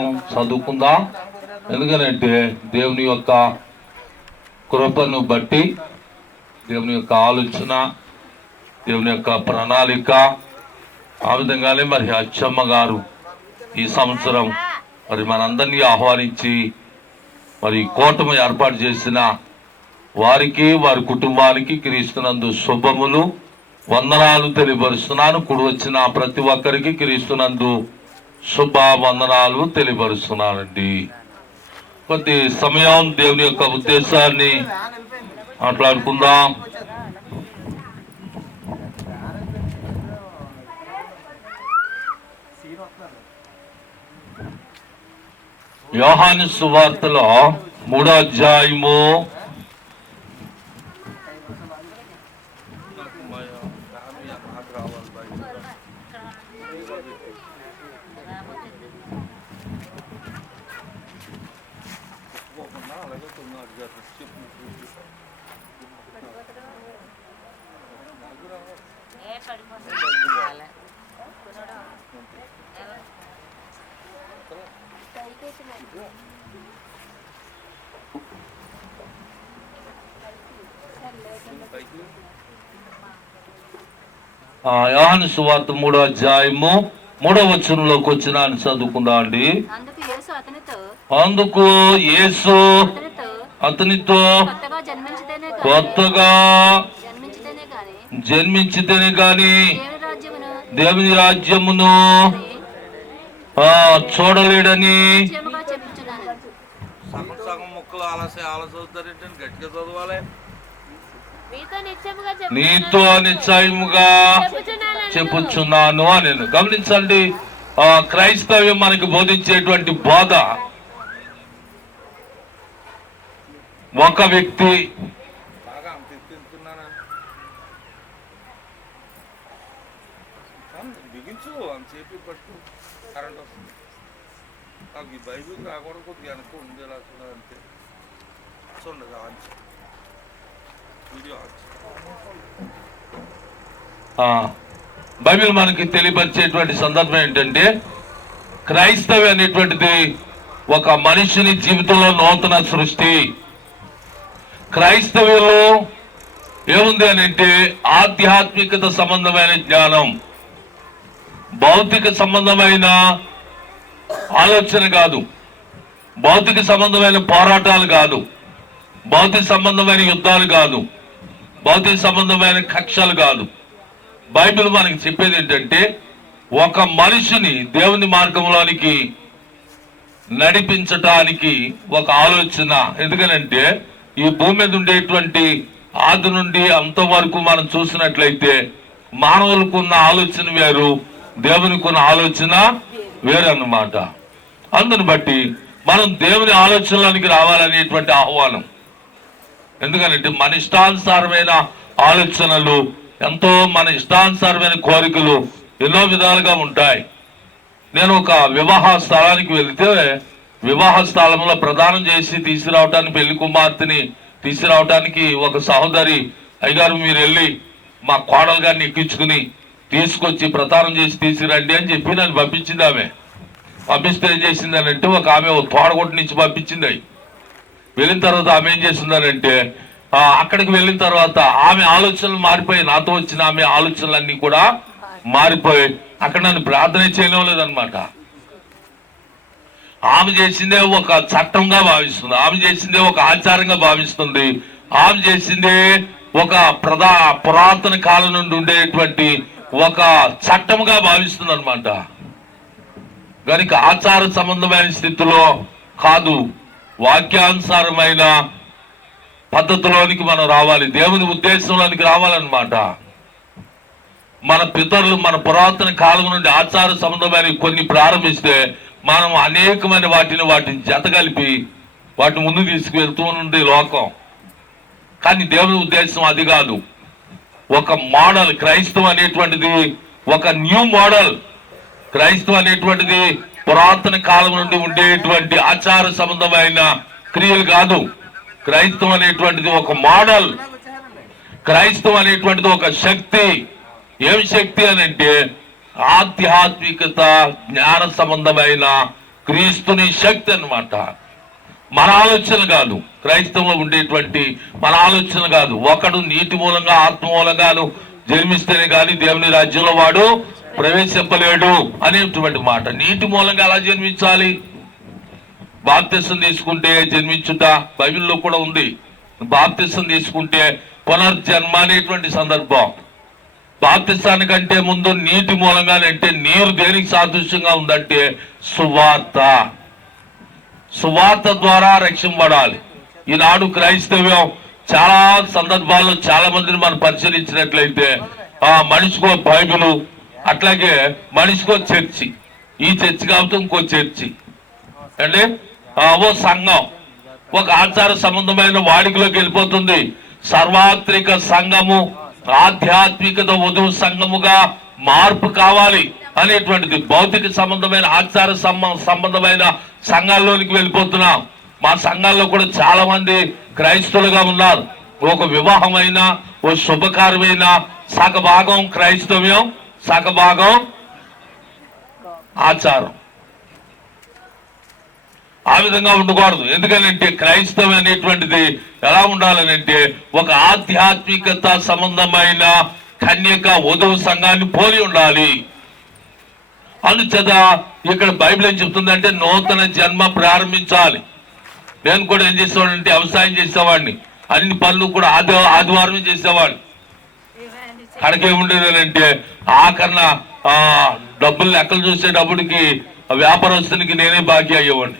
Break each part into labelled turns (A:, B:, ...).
A: చదువుకుందాం. ఎందుకనంటే దేవుని యొక్క కృపను బట్టి దేవుని యొక్క ఆలోచన దేవుని యొక్క ప్రణాళిక ఆ విధంగానే మరి అచ్చమ్మ గారు ఈ సంవత్సరం మరి మనందరినీ ఆహ్వానించి మరి కూటమి ఏర్పాటు చేసిన వారికి వారి కుటుంబానికి క్రీస్తునందు శుభములు వందనాలు తెలియపరుస్తున్నాను. కుడి వచ్చిన ప్రతి ఒక్కరికి క్రీస్తునందు శుభావందనాలు తెలియపరుస్తున్నానండి. కొద్ది సమయం దేవుని యొక్క ఉద్దేశాన్ని మాట్లాడుకుందాం. యోహాను సువార్తలో మూడో అధ్యాయము యోహాను సువార్త మూడో అధ్యాయము మూడో వచనంలోకి వచ్చిన అని చదువుకుందాం అండి
B: అందుకు యేసు అతనితో
A: అందుకు యేసు
B: అతనితో
A: అతనితో
B: కొత్తగా జన్మించితేనే గాని దేవుని రాజ్యమును
A: చూడలేడని
C: సగం సగం ముక్కలు ఆలసే ఆలస అవుతారేంటని గట్టిగా చదవాలి.
A: నీతో నిశ్చయముగా చెప్పుచున్నాను అని గమనించండి. ఆ క్రైస్తవ్యం మనకి బోధించేటువంటి బోధ. ఒక వ్యక్తి
C: బైబిల్ రాకూడదు కొద్దిగా వెనక ఉంది ఎలా చూడాలి అంతే చూడండి
A: బైబిల్ మనకి తెలియపరిచేటువంటి సందర్భం ఏంటంటే క్రైస్తవి అనేటువంటిది ఒక మనిషిని జీవితంలో నూతన సృష్టి. క్రైస్తవ్యంలో ఏముంది అని అంటే ఆధ్యాత్మికత సంబంధమైన జ్ఞానం. భౌతిక సంబంధమైన ఆలోచన కాదు. భౌతిక సంబంధమైన పోరాటాలు కాదు. భౌతిక సంబంధమైన యుద్ధాలు కాదు. భౌతిక సంబంధమైన కక్షలు కాదు. బైబిల్ మనకి చెప్పేది ఏంటంటే ఒక మనిషిని దేవుని మార్గంలోనికి నడిపించటానికి ఒక ఆలోచన. ఎందుకనంటే ఈ భూమి మీద ఉండేటువంటి ఆది నుండి అంత వరకు మనం చూసినట్లయితే మానవులకు ఉన్న ఆలోచన వేరు దేవునికి ఉన్న ఆలోచన వేరు అన్నమాట అందుని బట్టి మనం దేవుని ఆలోచనలోనికి రావాలనేటువంటి ఆహ్వానం. ఎందుకంటే మన ఇష్టానుసారమైన ఆలోచనలు ఎంతో మన ఇష్టానుసారమైన కోరికలు ఎన్నో విధాలుగా ఉంటాయి. నేను ఒక వివాహ స్థలానికి వెళితే వివాహ స్థలంలో ప్రదానం చేసి తీసుకురావటానికి పెళ్ళి కుమార్తెని తీసుకురావటానికి ఒక సహోదరి అయ్యగారు మీరు వెళ్ళి మా కోడలు గారిని ఎక్కించుకుని తీసుకొచ్చి ప్రదానం చేసి తీసుకురండి అని చెప్పి నన్ను పంపించింది ఆమె. పంపిస్తే ఏం చేసింది అని అంటే ఒక ఆమె ఒక తోడగొట్టు నుంచి పంపించింది అవి వెళ్ళిన తర్వాత ఆమె ఏం చేసిందనంటే అక్కడికి వెళ్ళిన తర్వాత ఆమె ఆలోచనలు మారిపోయి నాతో వచ్చిన ఆమె ఆలోచనలన్నీ కూడా మారిపోయి అక్కడ నన్ను ప్రార్థన చేయడం లేదనమాట ఆమె చేసిందే ఒక చట్టంగా భావిస్తుంది ఆమె చేసిందే ఒక ఆచారంగా భావిస్తుంది ఆమె చేసిందే ఒక ప్రధా పురాతన కాలం నుండి ఉండేటువంటి ఒక చట్టంగా భావిస్తుంది అనమాట కనుక ఆచార సంబంధమైన స్థితిలో కాదు. వాక్యానుసారమైన పద్ధతిలోనికి మనం రావాలి. దేవుని ఉద్దేశంలోనికి రావాలన్నమాట. మన పితరులు మన పురాతన కాలం నుండి ఆచార సంబంధమైన కొన్ని ప్రారంభిస్తే మనం అనేకమైన వాటిని వాటిని జతగలిపి వాటిని ముందు తీసుకువెళ్తూ ఉంది లోకం. కానీ దేవుని ఉద్దేశం అది కాదు. ఒక మోడల్ క్రైస్తవం అనేటువంటిది ఒక న్యూ మోడల్ క్రైస్తవం అనేటువంటిది పురాతన కాలం నుండి ఉండేటువంటి ఆచార సంబంధమైన క్రియలు కాదు. క్రైస్తవం అనేటువంటిది ఒక మోడల్. క్రైస్తవం అనేటువంటిది ఒక శక్తి. ఏం శక్తి అని అంటే ఆధ్యాత్మికత జ్ఞాన సంబంధమైన క్రీస్తుని శక్తి అన్నమాట. మన ఆలోచన కాదు. క్రైస్తవంలో ఉండేటువంటి మన ఆలోచన కాదు. ఒకడు నీటి మూలంగా ఆత్మ మూలంగాను జన్మిస్తేనే కానీ దేవుని రాజ్యంలో వాడు ప్రవేశింపలేడు అనేటువంటి మాట. నీటి మూలంగా ఎలా జన్మించాలి? బాప్తిసం తీసుకుంటే జన్మించుట బైబిల్లో కూడా ఉంది. బాప్తిసం తీసుకుంటే పునర్జన్మ అనేటువంటి సందర్భం. బాప్తిస్తానికంటే ముందు నీటి మూలంగానే అంటే నీరు దేనికి సాదృశ్యంగా ఉందంటే సువార్త. సువార్త ద్వారా రక్షింపడాలి ఈనాడు క్రైస్తవ్యం చాలా సందర్భాల్లో చాలా మందిని మనం పరిశీలించినట్లయితే ఆ మనిషికో బైబిలు అట్లాగే మనిషికో చర్చి. ఈ చర్చి కాబట్టి ఇంకో చర్చి. అండి ఓ సంఘం. ఒక ఆచార సంబంధమైన వాడికలోకి వెళ్ళిపోతుంది. సర్వాత్రిక సంఘము ఆధ్యాత్మికత వధువు సంఘముగా మార్పు కావాలి అనేటువంటిది భౌతిక సంబంధమైన ఆచార సంబంధమైన సంఘాల్లోనికి వెళ్ళిపోతున్నాం. మా సంఘాల్లో కూడా చాలా మంది క్రైస్తవులుగా ఉన్నారు. ఒక వివాహమైన ఓ శుభకార్యమైన సగభాగం క్రైస్తవ్యం. సగభాగం ఆచారం. ఆ విధంగా ఉండకూడదు. ఎందుకనంటే క్రైస్తవం అనేటువంటిది ఎలా ఉండాలనంటే ఒక ఆధ్యాత్మికత సంబంధమైన కన్యక వధువు సంఘాన్ని పోలి ఉండాలి. అందుచేత ఇక్కడ బైబిల్ ఏం చెప్తుందంటే నూతన జన్మ ప్రారంభించాలి. నేను కూడా ఏం చేసేవాడిని అంటే వ్యవసాయం చేసేవాడిని. అన్ని పనులు కూడా ఆది ఆదివారమే చేసేవాడిని. కడకేముండేది ఆఖరణ ఆ డబ్బులు లెక్కలు చూసేటప్పటికి వ్యాపారస్తునికి నేనే బాకీ అయ్యేవాడిని.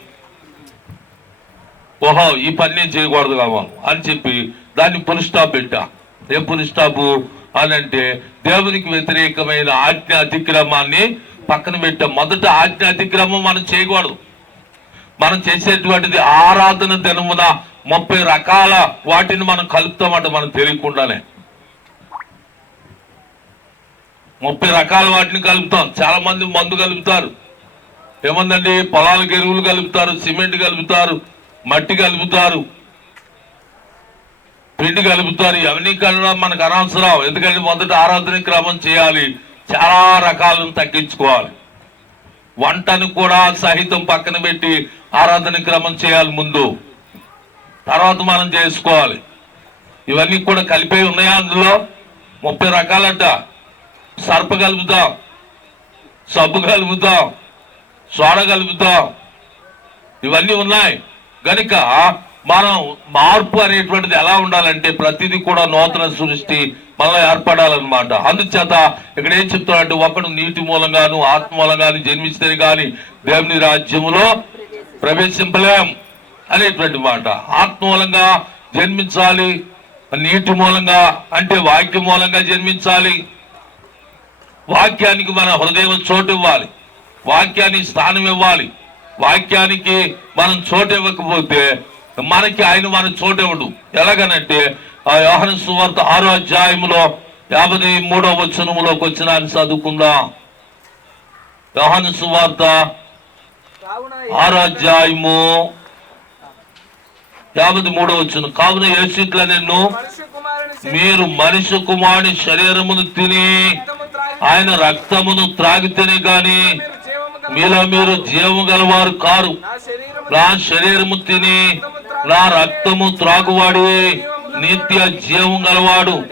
A: ఓహో ఈ పని నేను చేయకూడదు కావాలి అని చెప్పి దాన్ని పులి స్టాప్ పెట్టా. ఏం పులిస్టాపు అని అంటే దేవునికి వ్యతిరేకమైన ఆజ్ఞ అతిక్రమాన్ని పక్కన పెట్టాం. మొదట ఆజ్ఞ అతిక్రమం మనం చేయకూడదు. మనం చేసేటువంటిది ఆరాధన దినమున ముప్పై రకాల వాటిని మనం కలుపుతామంట మనం తెలియకుండానే. ముప్పై రకాల వాటిని కలుపుతాం. చాలా మంది మందు కలుపుతారు. ఏమందండి? పొలాలకు ఎరువులు కలుపుతారు సిమెంట్ కలుపుతారు మట్టి కలుపుతారు. పిండి కలుపుతారు. ఇవన్నీ కలవడం మనకు అనవసరం. ఎందుకంటే మొదట ఆరాధన క్రమం చేయాలి. చాలా రకాలను తగ్గించుకోవాలి. వంటను కూడా సహితం పక్కన పెట్టి ఆరాధన క్రమం చేయాలి ముందు. తర్వాత మనం చేసుకోవాలి. ఇవన్నీ కూడా కలిపే ఉన్నాయా అందులో? ముప్పై రకాలంట. సర్ప కలుపుతాం సబ్బు కలుపుతాం సోడ కలుపుతాం ఇవన్నీ ఉన్నాయి. కనుక మనం మార్పు అనేటువంటిది ఎలా ఉండాలంటే ప్రతిదీ కూడా నూతన సృష్టి మళ్ళీ ఏర్పడాలన్నమాట. అందుచేత ఇక్కడ ఏం చెప్తాడంటే ఒకడు నీటి మూలంగాను ఆత్మ మూలంగాను జన్మిస్తే కానీ దేవుని రాజ్యములో ప్రవేశింపలేం అనేటువంటి మాట. ఆత్మ మూలంగా జన్మించాలి నీటి మూలంగా అంటే వాక్య మూలంగా జన్మించాలి. వాక్యానికి మన హృదయం చోటు ఇవ్వాలి. వాక్యానికి స్థానం ఇవ్వాలి. వాక్యానికి మనం చోటు ఇవ్వకపోతే మనకి ఆయన మన చోటు ఇవ్వడు ఎలాగనంటే ఆ యోహన సువార్త ఆరో అధ్యాయములో యాభై మూడో వచనములోకి వచ్చిన అని చదువుకుందాం? యోహన సువార్త ఆరో అధ్యాయము యాభై మూడో వచ్చును కావున యేసుట్ల నిన్ను మీరు మనిషి కుమారుని శరీరమును తిని ఆయన రక్తమును త్రాగితేనే గాని మీలో మీరు జీవము గలవారు కారు.
D: నా శరీరము
A: తిని నా రక్తము త్రాగువాడి నిత్య జీవం గలవాడు.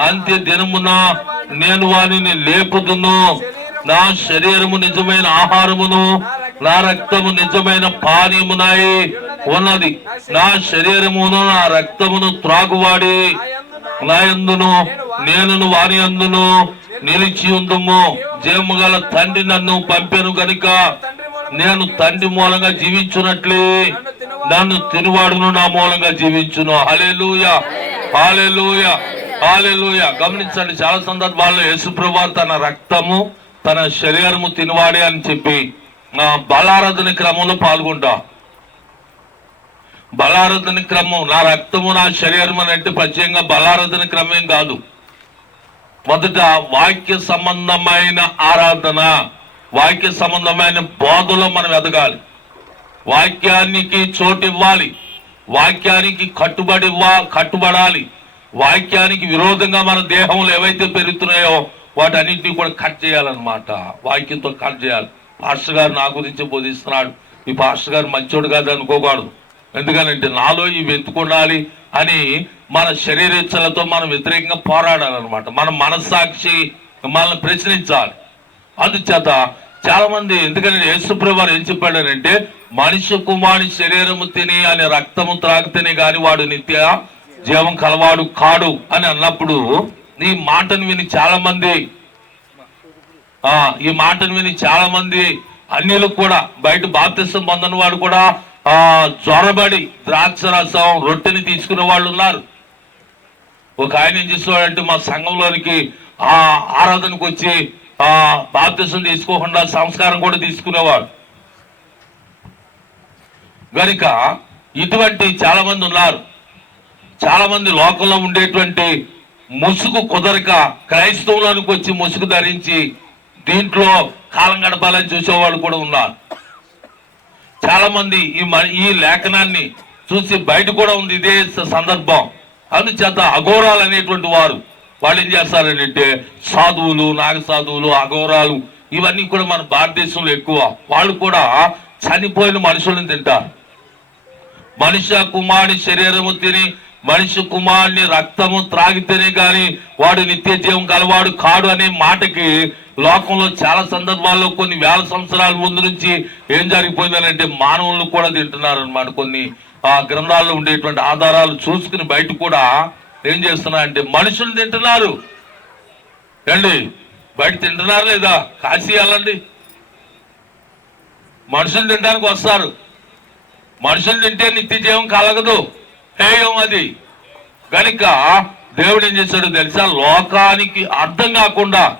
A: అంత్య దినమున నేను వానిని లేపుదును. నా శరీరము నిజమైన ఆహారమును నా రక్తము నిజమైన పానీయమునాయి ఉన్నది. నా శరీరమును నా రక్తమును త్రాగువాడి నా యందును నేను వారి అందును నిలిచి ఉందము జీవము గల తండ్రి నన్ను పంపాను గనుక. నేను తండ్రి మూలంగా జీవించున్నట్లే నన్ను తినువాడును నా మూలంగా జీవించును. హల్లెలూయ. హల్లెలూయ. హల్లెలూయ. గమనించండి చాలా సందర్భాల్లో యేసుప్రభు తన రక్తము తన శరీరము తినవాడే అని చెప్పి బలారాధన క్రమంలో పాల్గొంటా. బలారాధన క్రమం నా రక్తము నా శరీరం అని అంటే ప్రత్యేకంగా బలారాధన క్రమం కాదు. మొదట వాక్య సంబంధమైన ఆరాధన వాక్య సంబంధమైన బోధలో మనం ఎదగాలి. వాక్యానికి చోటు ఇవ్వాలి. వాక్యానికి కట్టుబడి కట్టుబడాలి. వాక్యానికి విరోధంగా మన దేహంలో ఏవైతే పెరుగుతున్నాయో వాటన్నింటినీ కూడా కట్ చేయాలన్నమాట. వాక్యంతో కట్ చేయాలి. పాస్టర్ గారు నా గురించి బోధిస్తున్నాడు. ఈ పాస్టర్ గారు మంచోడు కాదు అనుకోకూడదు. ఎందుకనంటే నాలో ఇవి ఎత్తుకుండాలి అని మన శరీరేచ్ఛలతో మనం వ్యతిరేకంగా పోరాడాలన్నమాట. మన మనస్సాక్షి మనల్ని ప్రశ్నించాలి. అందుచేత చాలామంది ఎందుకంటే యేసుప్రభు వారు ఏం చెప్పాడనంటే మనిషి కుమారుని శరీరము తిని అని రక్తము త్రాగితేనే కానీ వాడు నిత్య జీవం కలవాడు కాడు అని అన్నప్పుడు ఈ మాటను విని చాలామంది ఆ ఈ మాటను విని చాలా మంది అన్యులు కూడా బయట బాప్తిసం పొందని వాడు కూడా ఆ జ్వరబడి ద్రాక్ష రసం రొట్టెని తీసుకునే వాళ్ళు ఉన్నారు. ఒక ఆయన ఏం చేసేవాడంటే మా సంఘంలోనికి ఆ ఆరాధనకు వచ్చి ఆ బాప్తిసం తీసుకోకుండా సంస్కారం కూడా తీసుకునేవాడు. గనుక ఇటువంటి చాలా మంది ఉన్నారు. చాలా మంది లోకంలో ఉండేటువంటి ముసుగు కుదరక క్రైస్తవులోనికి వచ్చి ముసుగు ధరించి దీంట్లో కాలం గడపాలని చూసేవాళ్ళు కూడా ఉన్నారు. చాలా మంది ఈ మ- ఈ లేఖనాన్ని చూసి బయట కూడా ఉంది ఇదే సందర్భం. అందుచేత అఘోరాలు అనేటువంటి వారు. వాళ్ళు ఏం చేస్తారంటే సాధువులు నాగ సాధువులు అఘోరాలు ఇవన్నీ కూడా మన భారతదేశంలో ఎక్కువ. వాళ్ళు కూడా చనిపోయిన మనుషులను తింటారు. మనిషి కుమారుని శరీరము తిని మనిషి కుమారుని రక్తము త్రాగితేనే కానీ వాడు నిత్య జీవం కలవాడు కాడు అనే మాటకి లోకంలో చాలా సందర్భాల్లో కొన్ని వేల సంవత్సరాల ముందు నుంచి ఏం జరిగిపోయిందనంటే మానవులను కూడా తింటున్నారు అనమాట కొన్ని ఆ గ్రంథాల్లో ఉండేటువంటి ఆధారాలు చూసుకుని బయట కూడా ఏం చేస్తున్నారంటే మనుషులు తింటున్నారు. ఏండి బయట తింటున్నారు లేదా? కాశీ వెళ్ళండి. మనుషులు తినడానికి వస్తారు. మనుషులు తింటే నిత్య జీవం కలగదు. హేయం అది. కనుక దేవుడు ఏం చేశాడు తెలుసా? లోకానికి అర్థం కాకుండా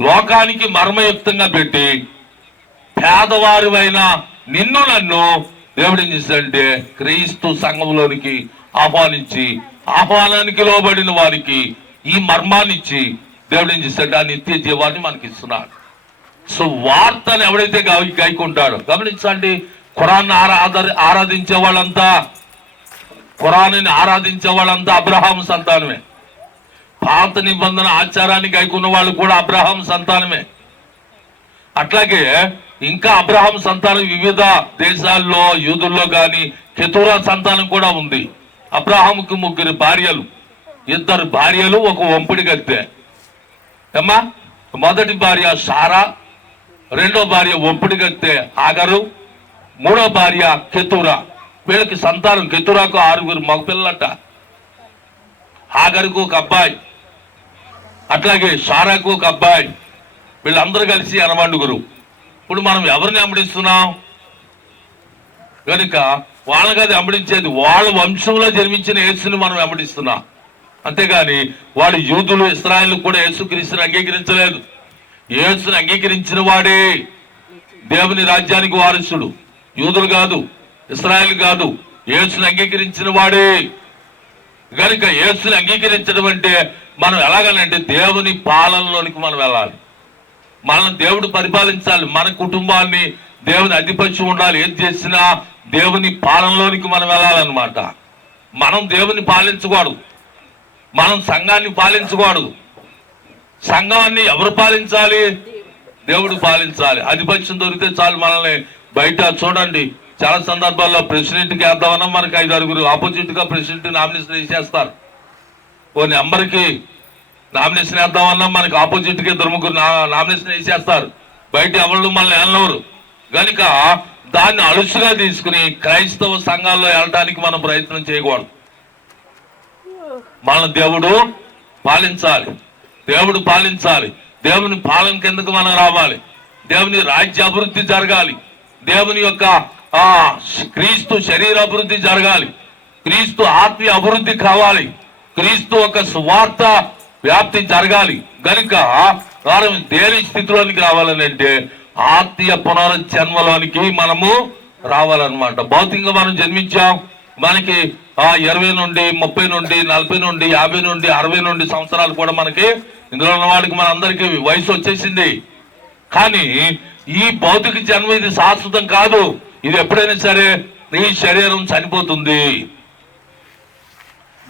A: లోకానికి మర్మయుక్తంగా పెట్టి పేదవారివైన నిన్ను నన్ను దేవుడు ఏం చేశాడంటే క్రీస్తు సంఘంలోనికి ఆహ్వానించి ఆహ్వానానికి లోబడిన వారికి ఈ మర్మాన్నిచ్చి దేవుడు ఏం చేశాడు ఆ నిత్య జీవాన్ని మనకి ఇస్తున్నాడు. సో వార్తను ఎవడైతే గావి గైకుంటాడో గమనించండి ఖురాన్ ఆరాధ ఆరాధించే వాళ్ళంతా ఖురాన్ని ఆరాధించే వాళ్ళంతా అబ్రహాం సంతానమే. పాత నిబంధన ఆచారాన్ని గైకున్న వాళ్ళు కూడా అబ్రహాం సంతానమే. అట్లాగే ఇంకా అబ్రహాం సంతానం వివిధ దేశాల్లో యూదుల్లో కానీ కెతురా సంతానం కూడా ఉంది. అబ్రహాంకి ముగ్గురు భార్యలు. ఇద్దరు భార్యలు ఒక వంపుడి గత్తె ఏమ్మా? మొదటి భార్య సారా రెండో భార్య ఒంపుడి గత్తె ఆగరు మూడో భార్య కెతురా. వీళ్ళకి సంతానం కెతురాకు ఆరుగురు మగపిల్లట ఆగరుకు ఒక అబ్బాయి అట్లాగే సారాకు ఒక అబ్బాయి. వీళ్ళందరూ కలిసి అనవండుగురు ఇప్పుడు మనం ఎవరిని అంబడిస్తున్నాం కనుక వాళ్ళని కాదు అంబడించేది వాళ్ళ వంశంలో జన్మించిన యేసుని మనం వెంబడిస్తున్నాం అంతేగాని వాడు యూదులు ఇస్రాయల్ కూడా యేసుక్రీస్తుని అంగీకరించలేదు. యేసుని అంగీకరించిన వాడే దేవుని రాజ్యానికి వారసుడు. యూదులు కాదు ఇస్రాయల్ కాదు యేసుని అంగీకరించిన వాడే. కనుక యేసుని అంగీకరించడం అంటే మనం ఎలాగనంటే దేవుని పాలనలోనికి మనం వెళ్ళాలి. మనం దేవుడు పరిపాలించాలి. మన కుటుంబాన్ని దేవుని అధిపత్యం ఉండాలి. ఏది చేసినా దేవుని పాలనలోనికి మనం వెళ్ళాలన్నమాట. మనం దేవుని పాలించకూడదు. మనం సంఘాన్ని పాలించకూడదు. సంఘాన్ని ఎవరు పాలించాలి? దేవుడు పాలించాలి. అధిపత్యం దొరికితే చాలు మనల్ని బయట చూడండి. చాలా సందర్భాల్లో ప్రెసిడెంట్కి వేద్దామన్నా మనకి ఐదు ఆరుగురు ఆపోజిట్గా ప్రెసిడెంట్ నామినేషన్ వేసేస్తారు ఓ నెంబర్కి నామినేషన్ వేద్దామన్నా మనకి ఆపోజిట్గా ఇద్దరు నామినేషన్ వేసేస్తారు. బయట ఎవరు మనల్ని వెళ్ళవరు కనుక దాన్ని అలుసుగా తీసుకుని క్రైస్తవ సంఘాల్లో వెళ్ళడానికి మనం ప్రయత్నం చేయకూడదు. మన దేవుడు పాలించాలి. దేవుడు పాలించాలి. దేవుని పాలన కిందకు మనం రావాలి. దేవుని రాజ్య అభివృద్ధి జరగాలి. దేవుని యొక్క ఆ క్రీస్తు శరీర అభివృద్ధి జరగాలి. క్రీస్తు ఆత్మీయ అభివృద్ధి కావాలి. క్రీస్తు ఒక సువార్త వ్యాప్తి జరగాలి. గనుక మనం దేని స్థితిలోనికి రావాలని అంటే ఆత్మీయ పునరుజ్జన్మలోనికి మనము రావాలన్నమాట. భౌతికంగా మనం జన్మించాం. మనకి ఆ ఇరవై నుండి ముప్పై నుండి నలభై నుండి యాభై నుండి అరవై నుండి సంవత్సరాలు కూడా మనకి ఇందులో ఉన్న వాళ్ళకి మన అందరికి వయసు వచ్చేసింది. కానీ ఈ భౌతిక జన్మ ఇది శాశ్వతం కాదు. ఇది ఎప్పుడైనా సరే ఈ శరీరం చనిపోతుంది.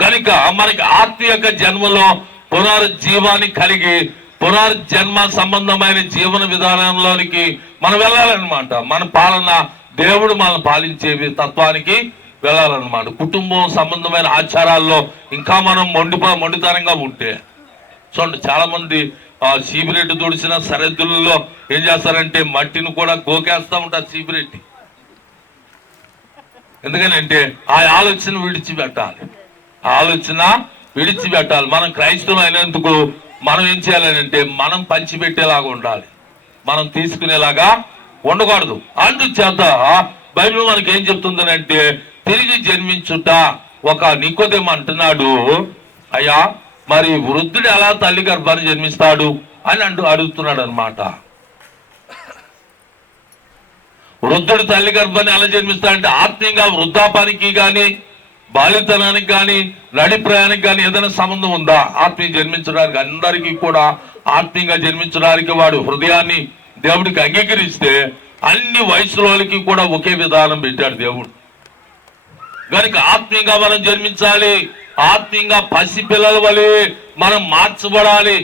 A: కనుక మనకి ఆత్మీయ జన్మలో పునర్జీవాన్ని కలిగి పునర్జన్మ సంబంధమైన జీవన విధానంలోనికి మనం వెళ్ళాలన్నమాట. మన పాలన దేవుడు మనం పాలించే తత్వానికి వెళ్ళాలన్నమాట. కుటుంబం సంబంధమైన ఆచారాల్లో ఇంకా మనం మొండి మొండితనంగా ఉంటే. చూడండి చాలా మంది ఆ సీబిరెడ్డి తుడిచిన సరిహద్దులలో ఏం చేస్తారంటే మట్టిని కూడా గోకేస్తా ఉంటారు సీబిరెడ్డి. ఎందుకనంటే ఆ ఆలోచన విడిచిపెట్టాలి. ఆలోచన విడిచిపెట్టాలి. మనం క్రైస్తవం అయినందుకు మనం ఏం చేయాలని అంటే మనం పంచిపెట్టేలాగా ఉండాలి. మనం తీసుకునేలాగా ఉండకూడదు. అందుచేత బైబిల్ మనకి ఏం చెప్తుందనంటే తిరిగి జన్మించుట ఒక నికోదేమ అంటున్నాడు. అయ్యా మరి వృద్ధుడు ఎలా తల్లి గర్భాన్ని జన్మిస్తాడు అని అంటూ అడుగుతున్నాడు అనమాట వృద్ధుడు తల్లి గర్భాన్ని ఎలా జన్మిస్తాడంటే ఆత్మీయంగా వృద్ధాపానికి కానీ బాలితనానికి కానీ నడి ప్రయాణానికి కానీ ఏదైనా సంబంధం ఉందా? ఆత్మీయ జన్మించడానికి అందరికీ కూడా ఆత్మీయంగా జన్మించడానికి వాడు హృదయాన్ని దేవుడికి అంగీకరిస్తే అన్ని వయసులోకి కూడా ఒకే విధానం పెట్టాడు దేవుడు. కనుక ఆత్మీయంగా మనం జన్మించాలి ఆత్మీయంగా పసి పిల్లల వలె మనం మార్చబడాలి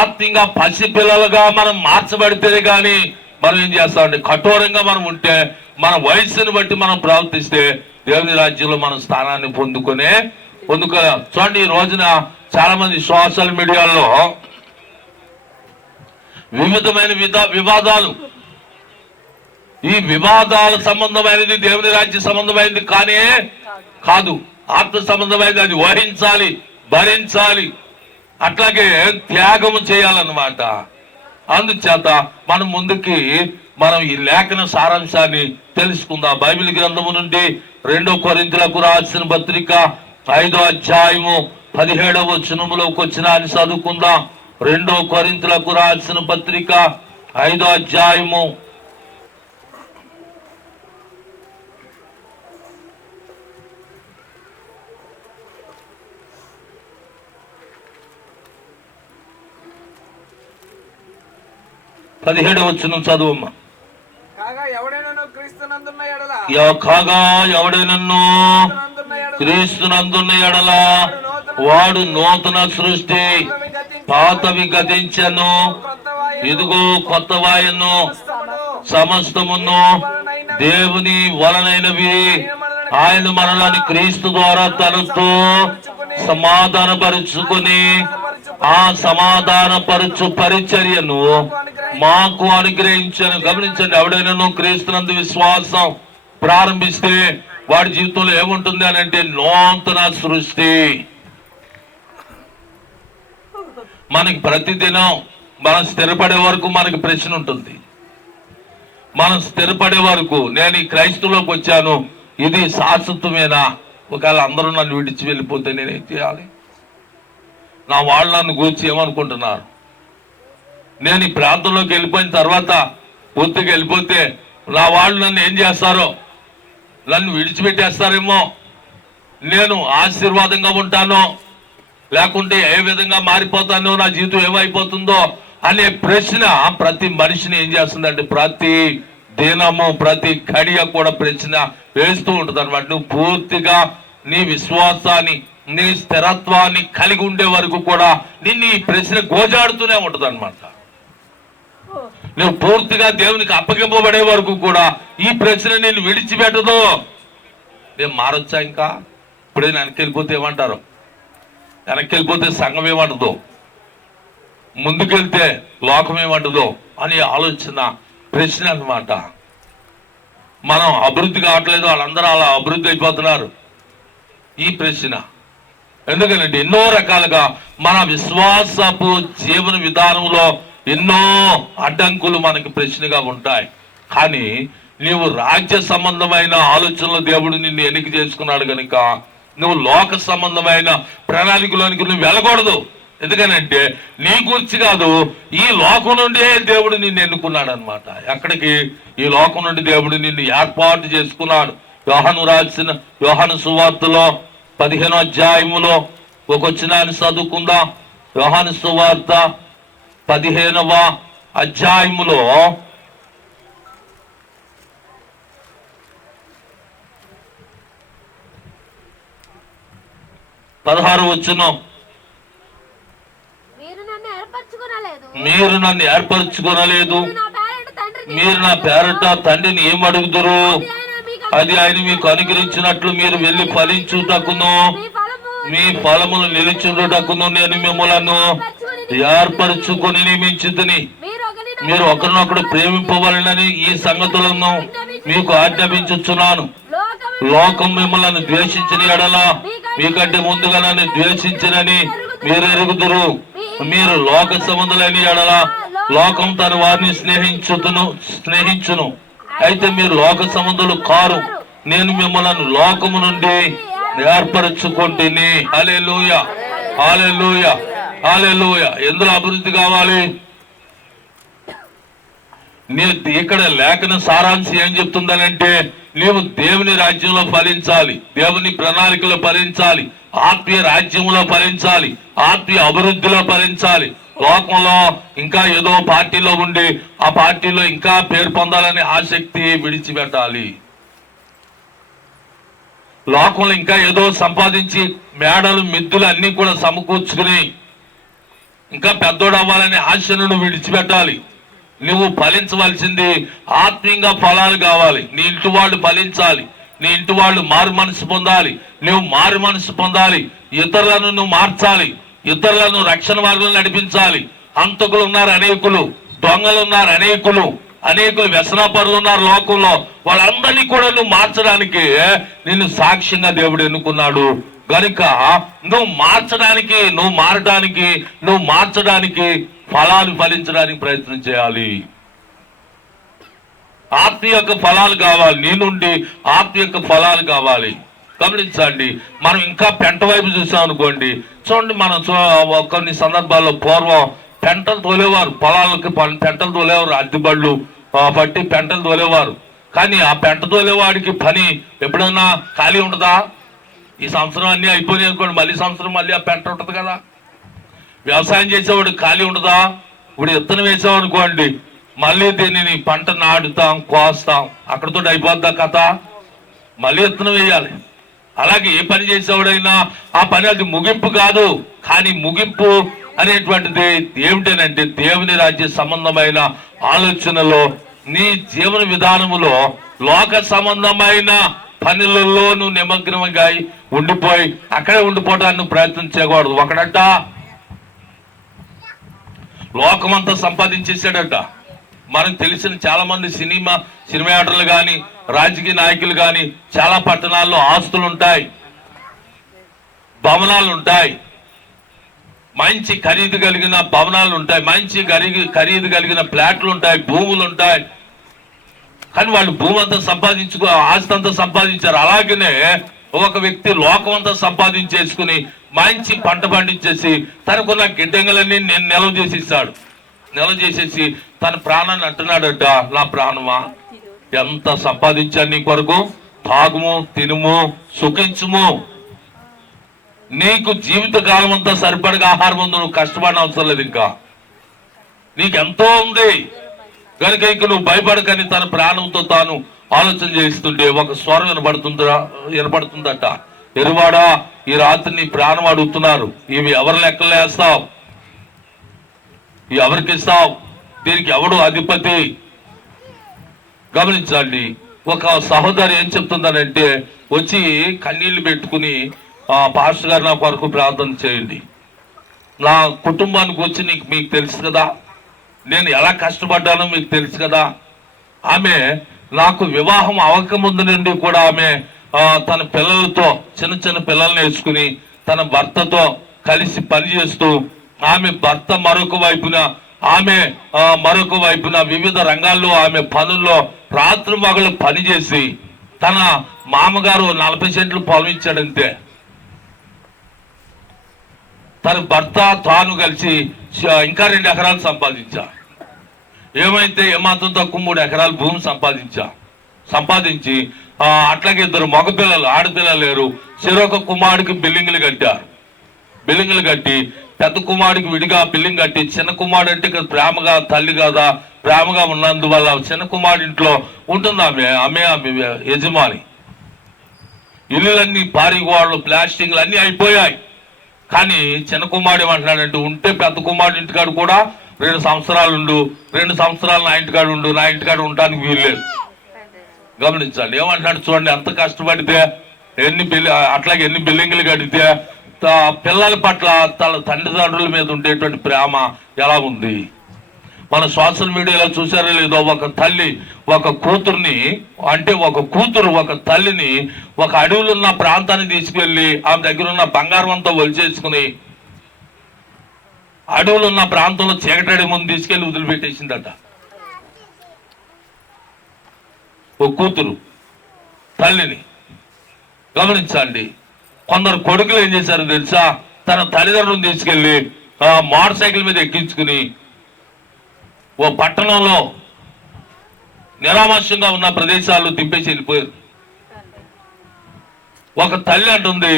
A: ఆత్మీయంగా పసి పిల్లలుగా మనం మార్చబడితేనే కానీ మనం ఏం చేస్తామండి కఠోరంగా మనం ఉంటే మన వయస్సుని బట్టి మనం ప్రవర్తిస్తే దేవుని రాజ్యంలో మనం స్థానాన్ని పొందుకునే పొందుకో చూడండి ఈ రోజున చాలా మంది సోషల్ మీడియాలో వివిధమైన విధా వివాదాలు. ఈ వివాదాల సంబంధమైనది దేవుని రాజ్య సంబంధమైనది కానీ కాదు. ఆత్మ సంబంధమైనది అది వహించాలి భరించాలి. అట్లాగే త్యాగము చేయాలన్నమాట. అందుచేత మనం ముందుకి మనం ఈ లేఖన సారాంశాన్ని తెలుసుకుందాం. బైబిల్ గ్రంథము నుండి రెండో కొరింతలకు రాసిన పత్రిక ఐదో అధ్యాయము పదిహేడవ వచనములోకి వచ్చిన అని చదువుకుందాం. రెండో కొరింతలకు రాసిన పత్రిక ఐదో అధ్యాయము పదిహేడవ వచనం చదువమ్మా.
D: కాగా ఎవడైనా క్రీస్తునందున్న ఎడల?
A: ఎవడైనన్ను క్రీస్తునందున్న వాడు నూతన సృష్టి.
D: పాతవి గతించి
A: పాతవి గతించను ఇదిగో కొత్త వాయను.
D: సమస్తమును.
A: సమస్తమును దేవుని వలనైనవి. ఆయన మనలని క్రీస్తు ద్వారా తనతో సమాధానపరుచుకుని ఆ సమాధానపరచు పరిచర్యను మాకు అనుగ్రహించాను. గమనించండి ఎవడైనా క్రీస్తునందు విశ్వాసం ప్రారంభిస్తే వాడి జీవితంలో ఏముంటుంది అని అంటే నూతన సృష్టి. మనకి ప్రతిదినం మనం స్థిరపడే వరకు మనకి ప్రశ్న ఉంటుంది. మనం స్థిరపడే వరకు నేను ఈ క్రైస్తవులోకి వచ్చాను. ఇది శాశ్వతమేనా? ఒకవేళ అందరూ నన్ను విడిచి వెళ్ళిపోతే నేనేం చేయాలి? నా వాళ్ళు నన్ను గురించి ఏమనుకుంటున్నారు? నేను ఈ ప్రాంతంలోకి వెళ్ళిపోయిన తర్వాత పూర్తిగా వెళ్ళిపోతే నా వాళ్ళు నన్ను ఏం చేస్తారో? నన్ను విడిచిపెట్టేస్తారేమో? నేను ఆశీర్వాదంగా ఉంటానో? లేకుంటే ఏ విధంగా మారిపోతానో? నా జీవితం ఏమైపోతుందో? అనే ప్రశ్న ప్రతి మనిషిని ఏం చేస్తుందంటే ప్రతి దినము ప్రతి గడియ కూడా ప్రశ్న వేస్తూ ఉంటుంది అనమాట నువ్వు పూర్తిగా నీ విశ్వాసాన్ని నీ స్థిరత్వాన్ని కలిగి ఉండే వరకు కూడా నిన్ను ఈ ప్రశ్న గోజాడుతూనే ఉంటుంది అనమాట నువ్వు పూర్తిగా దేవునికి అప్పగింపబడే వరకు కూడా ఈ ప్రశ్న నేను విడిచిపెట్టదు. నేను మారొచ్చా ఇంకా? ఇప్పుడే వెనక్కి వెళ్ళిపోతే ఏమంటారు? వెనక్కి వెళ్ళిపోతే సంఘం ఏమంటదో? ముందుకెళ్తే లోకం ఏమంటదో అని ఆలోచన ప్రశ్న అన్నమాట. మనం అభివృద్ధి కావట్లేదు వాళ్ళందరూ అలా అభివృద్ధి అయిపోతున్నారు. ఈ ప్రశ్న. ఎందుకంటే ఎన్నో రకాలుగా మన విశ్వాసపు జీవన విధానంలో ఎన్నో అడ్డంకులు మనకు ప్రశ్నగా ఉంటాయి. కానీ నీవు రాజ్య సంబంధమైన ఆలోచనలు దేవుడు నిన్ను ఎన్నిక చేసుకున్నాడు కనుక నువ్వు లోక సంబంధమైన ప్రణాళికలోనికి నువ్వు వెళ్ళకూడదు. ఎందుకనంటే నీ గురించి కాదు ఈ లోకం నుండే దేవుడు నిన్ను ఎన్నుకున్నాడు అనమాట ఎక్కడికి? ఈ లోకం నుండి దేవుడు నిన్ను ఏర్పాటు చేసుకున్నాడు. యోహాను రాసిన యోహాను సువార్తలో పదిహేనో అధ్యాయములో ఒక వచ్చినాన్ని చదువుకుందాం. యోహాను సువార్త పదిహేనవ అధ్యాయములో పదహారు వచ్చినాం
B: మీరు నన్ను ఏర్పరచుకోనలేదు.
A: మీరు
B: నా పేరెంట్ తండ్రిని
A: ఏం అడుగుదురు?
B: అది ఆయన
A: మీకు అనుగ్రహించినట్లు మీరు వెళ్ళి ఫలించుటకును.
B: మీ ఫలము
A: మీ ఫలములు నిలిచుటకును నేను మిమ్మలను ఏర్పరచుకొని నియమించుతుని
B: మీరు ఒకరిని
A: మీరు ఒకరినొకడు ప్రేమింపవలనని ఈ సంగతులను మీకు ఆజ్ఞాపించుచున్నాను. లోకం మిమ్మల్ని ద్వేషించిన ఎడల మీకంటే ముందుగా నన్ను ద్వేషించినని మీరు ఎరుగుదురు. మీరు లోక సంబంధులైన ఎడల లోకం తన వారిని స్నేహించుతును స్నేహించును. అయితే మీరు లోక సంబంధులు కారు. నేను మిమ్మల్ని లోకము నుండి ఏర్పరచుకుంటుని హల్లెలూయ. హల్లెలూయ. హల్లెలూయ. ఎందులో అభివృద్ధి కావాలి? నీ ఇక్కడ లేఖన సారాంశం ఏం చెప్తుందనంటే నీవు దేవుని రాజ్యంలో ఫలించాలి. దేవుని ప్రణాళికలో ఫలించాలి. ఆత్మీయ రాజ్యంలో ఫలించాలి. ఆత్మీయ అభివృద్ధిలో ఫలించాలి. లోకంలో ఇంకా ఏదో పార్టీలో ఉండి ఆ పార్టీలో ఇంకా పేరు పొందాలనే ఆసక్తి విడిచిపెట్టాలి. లోకంలో ఇంకా ఏదో సంపాదించి మేడలు మిద్దులు అన్నీ కూడా సమకూర్చుకుని ఇంకా పెద్దోడు అవ్వాలనే ఆశను నువ్వు విడిచిపెట్టాలి. నువ్వు ఫలించవలసింది ఆత్మీయంగా ఫలాలు కావాలి. నీ ఇంటి వాళ్ళు ఫలించాలి. నీ ఇంటి వాళ్ళు మారు మనసు పొందాలి. నువ్వు మారు మనసు పొందాలి. ఇతరులను నువ్వు మార్చాలి. ఇతరులను రక్షణ మార్గంలో నడిపించాలి. అంతకులు ఉన్నారు అనేకులు దొంగలు ఉన్నారు అనేకులు అనేకులు వ్యసనపరులు ఉన్నారు లోకంలో. వాళ్ళందరినీ కూడా నువ్వు మార్చడానికి నిన్ను సాక్ష్యంగా దేవుడు ఎన్నుకున్నాడు. గనుక నువ్వు మార్చడానికి నువ్వు మారడానికి నువ్వు మార్చడానికి ఫలాలు ఫలించడానికి ప్రయత్నం చేయాలి. ఆత్మ యొక్క ఫలాలు కావాలి నీ నుండి ఆత్మ యొక్క ఫలాలు కావాలి. గమనించండి మనం ఇంకా పెంట వైపు చూసాం అనుకోండి చూడండి మనం చూ- కొన్ని సందర్భాల్లో పూర్వం పెంటలు తోలేవారు పొలాలకి పెంటలు తోలేవారు అద్దె బళ్ళు పట్టి పెంటలు తోలేవారు. కానీ ఆ పెంట తోలేవాడికి పని ఎప్పుడైనా ఖాళీ ఉంటుందా? ఈ సంవత్సరం అన్నీ అయిపోయినాయి అనుకోండి మళ్ళీ సంవత్సరం మళ్ళీ ఆ పెంట ఉంటుంది కదా. వ్యవసాయం చేసేవాడు ఖాళీ ఉండదా? ఇప్పుడు విత్తనం వేసాం అనుకోండి మళ్ళీ దీనిని పంట నాటుతాం కోస్తాం అక్కడితో అయిపోద్దా కథ? మళ్ళీ విత్తనం వేయాలి. అలాగే ఏ పని చేసేవాడైనా ఆ పని అది ముగింపు కాదు కానీ ముగింపు అనేటువంటిది ఏమిటనంటే దేవుని రాజ్య సంబంధమైన ఆలోచనలో నీ జీవన విధానములో లోక సంబంధమైన పనులలో నువ్వు నిమగ్నమై ఉండిపోయి అక్కడే ఉండిపోవడానికి నువ్వు ప్రయత్నం చేయకూడదు. ఒకడంట లోకమంతా సంపాదించేసాడట మనకు తెలిసిన చాలా మంది సినిమా సినిమా యాక్టర్లు కానీ రాజకీయ నాయకులు కానీ చాలా పట్టణాల్లో ఆస్తులు ఉంటాయి భవనాలు ఉంటాయి మంచి ఖరీదు కలిగిన భవనాలు ఉంటాయి మంచి ఖరీదు ఖరీదు కలిగిన ఫ్లాట్లు ఉంటాయి భూములు ఉంటాయి కానీ వాళ్ళు భూమి అంతా సంపాదించుకో ఆస్తి అంతా సంపాదించారు. అలాగనే ఒక వ్యక్తి లోకం అంతా సంపాదించేసుకుని మంచి పంట పండించేసి తనకున్న గిడ్డంగులన్నీ నేను నిల్వ చేసేసాడు. నిల్వ చేసేసి తన ప్రాణాన్ని అంటున్నాడట నా ప్రాణమా? ఎంత సంపాదించాను నీ కొరకు? తాగుము తినుము సుఖించుము. నీకు జీవిత కాలం అంతా సరిపడగా ఆహారం ఉంది నువ్వు కష్టపడిన అవసరం లేదు ఇంకా. నీకెంతో ఉంది. కనుక ఇంక నువ్వు భయపడకని తన ప్రాణంతో తాను ఆలోచన చేస్తుంటే ఒక స్వరం వినపడుతుందా వినపడుతుందట ఎరువాడా ఈ రాత్రి నీ ప్రాణం అడుగుతున్నారు. ఇవి ఎవరి లెక్కలు వేస్తావు? ఇవి ఎవరికి ఇస్తావు? దీనికి ఎవడు అధిపతి? గమనించండి ఒక సహోదరి ఏం చెప్తుందనంటే వచ్చి కన్నీళ్ళు పెట్టుకుని ఆ పాస్టర్ గారు నా కొరకు ప్రార్థన చేయండి. నా కుటుంబానికి వచ్చి నీకు మీకు తెలుసు కదా నేను ఎలా కష్టపడ్డానో మీకు తెలుసు కదా. ఆమె నాకు వివాహం అవ్వకముందు నుండి కూడా ఆమె తన పిల్లలతో చిన్న చిన్న పిల్లల్ని వేసుకుని తన భర్తతో కలిసి పనిచేస్తూ ఆమె భర్త మరొక వైపున ఆమె మరొక వైపున వివిధ రంగాల్లో ఆమె పనుల్లో రాత్రి మగలు పనిచేసి తన మామగారు నలభై సెంట్లు పొలం ఇచ్చాడంతే. తన భర్త తాను కలిసి ఇంకా రెండు ఎకరాలు సంపాదించా. ఏమైతే ఏమాత్రం తక్కువ మూడు ఎకరాలు భూమి సంపాదించా? సంపాదించి అట్లాగే ఇద్దరు మగపిల్లలు ఆడపిల్లలు లేరు. చెరొక కుమారుడికి బిల్డింగ్లు కట్టారు. బిల్డింగ్లు కట్టి పెద్ద కుమారుడికి విడిగా బిల్డింగ్ కట్టి చిన్న కుమారుడు అంటే ఇక్కడ ప్రేమగా తల్లి కదా ప్రేమగా ఉన్నందువల్ల చిన్న కుమారుడి ఇంట్లో ఉంటుంది ఆమె ఆమె ఆమె యజమాని. ఇల్లులన్నీ భారీ గోడలు ప్లాస్టింగ్లు అన్నీ అయిపోయాయి. కానీ చిన్న కుమారుడు ఏమంటున్నాడంటే ఉంటే పెద్ద కుమారుడు ఇంటికాడు కూడా రెండు సంవత్సరాలు ఉండు రెండు సంవత్సరాలు నా ఇంటికాడు ఉండు నా ఇంటికాడు ఉండడానికి వీల్లేదు గమనించండి ఏమంటున్నాడు చూడండి ఎంత కష్టపడితే ఎన్ని బిల్లి అట్లాగే ఎన్ని బిల్డింగ్లు కడితే త- పిల్లల పట్ల తన తల్లిదండ్రుల మీద ఉండేటువంటి ప్రేమ ఎలా ఉంది? మన సోషల్ మీడియాలో చూసారో లేదో ఒక తల్లి ఒక కూతుర్ని అంటే ఒక కూతురు ఒక తల్లిని ఒక అడవులు ఉన్న ప్రాంతాన్ని తీసుకెళ్ళి ఆమె దగ్గర ఉన్న బంగారం అంతా ఒలిచేసుకుని అడవులు ఉన్న ప్రాంతంలో చీకటాడి ముందు తీసుకెళ్ళి వదిలిపెట్టేసిందట. ఓ కూతురు తల్లిని గమనించండి. కొందరు కొడుకులు ఏం చేశారో తెలుసా? తన తల్లిదండ్రులను తీసుకెళ్ళి మోటార్ సైకిల్ మీద ఎక్కించుకుని ఓ పట్టణంలో నిరామస్యంగా ఉన్న ప్రదేశాల్లో తిప్పేసి వెళ్ళిపోయారు. ఒక తల్లి అంటుంది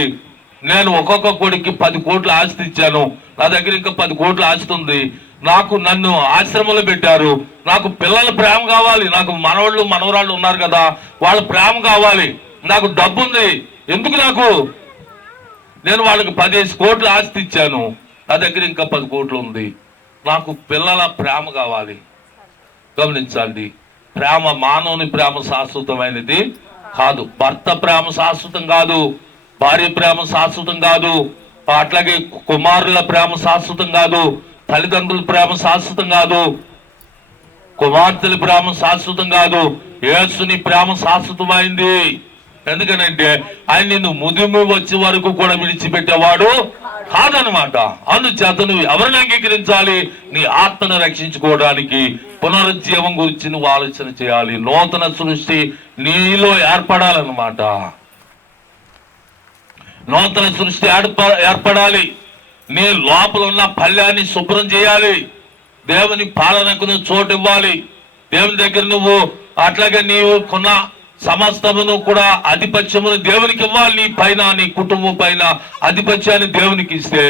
A: నేను ఒక్కొక్క కోడికి పది కోట్ల ఆస్తి ఇచ్చాను. నా దగ్గర ఇంకా పది కోట్ల ఆస్తి ఉంది. నాకు నన్ను ఆశ్రమంలో పెట్టారు. నాకు పిల్లల ప్రేమ కావాలి. నాకు మనవాళ్ళు మనవరాళ్ళు ఉన్నారు కదా. వాళ్ళ ప్రేమ కావాలి. నాకు డబ్బు ఉంది. ఎందుకు నాకు? నేను వాళ్ళకి పదిహేను కోట్లు ఆస్తి ఇచ్చాను. నా దగ్గర ఇంకా పది కోట్లు ఉంది. నాకు పిల్లల ప్రేమ కావాలి. గమనించండి ప్రేమ మానవుని ప్రేమ శాశ్వతమైనది కాదు. భర్త ప్రేమ శాశ్వతం కాదు. భార్య ప్రేమ శాశ్వతం కాదు అట్లాగే కుమారుల ప్రేమ శాశ్వతం కాదు తల్లిదండ్రుల ప్రేమ శాశ్వతం కాదు కుమార్తెల ప్రేమ శాశ్వతం కాదు యేసుని ప్రేమ శాశ్వతమైంది. ఎందుకనంటే ఆయన నిన్ను ముదిమి వచ్చే వరకు కూడా విడిచిపెట్టేవాడు కాదనమాట. అందుచేత నువ్వు ఎవరిని అంగీకరించాలి? నీ ఆత్మను రక్షించుకోవడానికి పునరుజ్జీవం గురించి నువ్వు ఆలోచన చేయాలి. నూతన సృష్టి నీలో ఏర్పడాలన్నమాట. నూతన సృష్టి ఏర్పడాలి. నీ లోపల ఉన్న పళ్ళ్యాన్ని శుభ్రం చేయాలి. దేవుని పాలనకు నువ్వు చోటు ఇవ్వాలి దేవుని దగ్గర నువ్వు అట్లాగే నీవు కొన్న సమస్తమును కూడా ఆధిపత్యమును దేవునికి ఇవ్వాలి. నీ పైన నీ కుటుంబం పైన ఆధిపత్యాన్ని దేవునికి ఇస్తే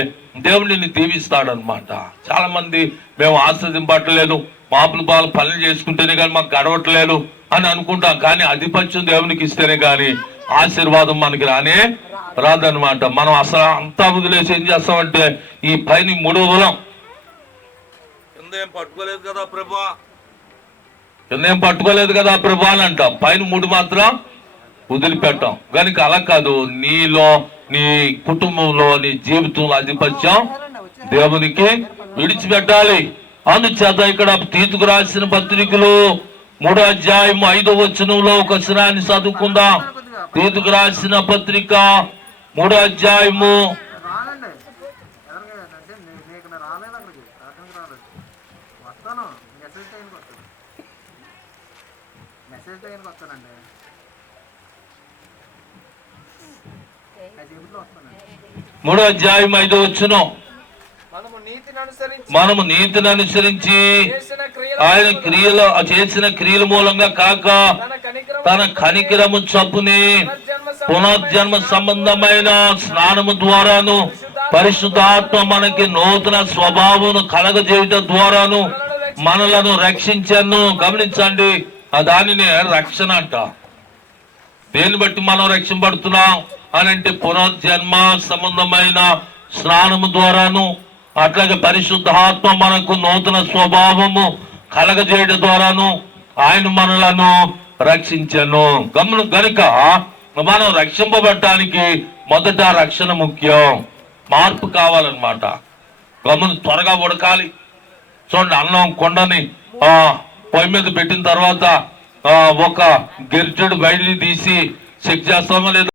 A: దేవుడిని దీవిస్తాడనమాట చాలా మంది మేము ఆశ్రదింపట్లేదు. మాపులు పాలు పనులు చేసుకుంటేనే కానీ మాకు గడవట్లేదు అని అనుకుంటాం. కానీ ఆధిపత్యం దేవునికి ఇస్తేనే కానీ ఆశీర్వాదం మనకి రానే రాదనమాట మనం అసలు అంతా వదిలేసి ఏం చేస్తామంటే ఈ పైన మూడో
C: కింద ఏం పట్టుకోలేదు కదా ప్రభా.
A: నేను పట్టుకోలేదు కదా ప్రభా అని అంటాం. పైన మూడు మాత్రం వదిలిపెట్టాం. కనుక అలా కాదు. నీలో నీ కుటుంబంలో నీ జీవితంలో ఆధిపత్యం దేవునికి విడిచిపెట్టాలి. అందుచేత ఇక్కడ తీతుకు రాసిన పత్రికలు మూడో అధ్యాయం ఐదో వచనంలో ఒక శిరాన్ని చదువుకుందాం. తీతుకు రాసిన పత్రిక మూడో అధ్యాయము. మూడో అధ్యాయం ఐదో వచనం.
D: మనము నీతిని అనుసరించి
A: ఆయన
D: క్రియల
A: క్రియలు చేసిన క్రియల మూలంగా కాక
D: తన కనికిరము
A: చప్పుని పునర్జన్మ సంబంధమైన స్నానము ద్వారాను పరిశుద్ధాత్మ మనకి నూతన స్వభావమును కలగజేయటం ద్వారాను మనలను రక్షించను. గమనించండి దానిని రక్షణ అంట. దేన్ని బట్టి మనం రక్షింపడుతున్నాం అని అంటే పునర్జన్మ సంబంధమైన స్నానము ద్వారాను అట్లాగే పరిశుద్ధాత్మ మనకు నూతన స్వభావము కలగజేయడం ద్వారాను ఆయన మనలను రక్షించను. గమను గనుక మనం రక్షింపబడటానికి మొదట రక్షణ ముఖ్యం. మార్పు కావాలన్నమాట. గమను త్వరగా ఉడకాలి. చూడండి అన్నం కొండని ఆ పొయ్యి మీద పెట్టిన తర్వాత ఆ ఒక గిరిజుడు బయటిని తీసి చెక్ చేస్తామో లేదో?